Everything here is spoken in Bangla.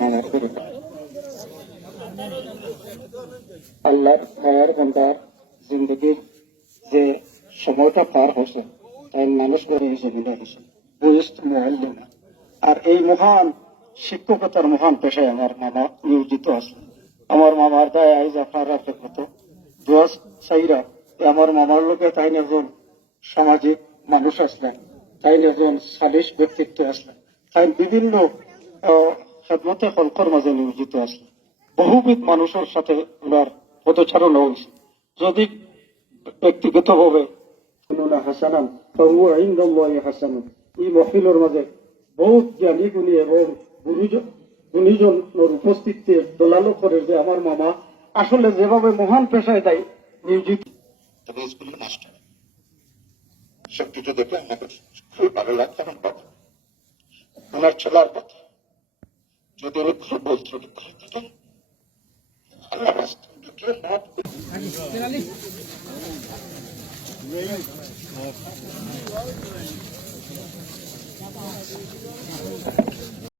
নামাজ পড়ে আল্লাহর মায়ের বন্দার জিন্দগির যে সময়টা পার হয়েছে তাই মানুষ করে হিসেবে দেখেছে আর এই মহান শিক্ষকতার মহান পেশায় আমার মামা নিয়োজিত আছে। আমার মামার দায় আইজ আপনারা কত দোয়াজ চাইরা আমার মামার লোকে তাই একজন সামাজিক মানুষ আসলেন, তাই একজন সালিশ ব্যক্তিত্ব আসলেন, তাই বিভিন্ন খেদমতে হলকর মাঝে নিয়োজিত আসলেন। বহুবিধ মানুষের সাথে ওনার পদচারণ হয়েছে। যদি ব্যক্তিগতভাবে হাসানান হাসানুন এই মহিলার মাঝে বহুত জ্ঞানী গুণী এবং গুণীজনের উপস্থিতিতে দোলালো করে যে আমার মামা আসলে যেভাবে মহান পেশায় তাই নিয়োজিত। তবে স্কুলের মাস্টার সবকিছু দেখে আমাকে খুব ভালো লাগছে। আমার কথা ওনার ছেলার কথা যদি আমি খুব বলছি আল্লাহ রাস্তা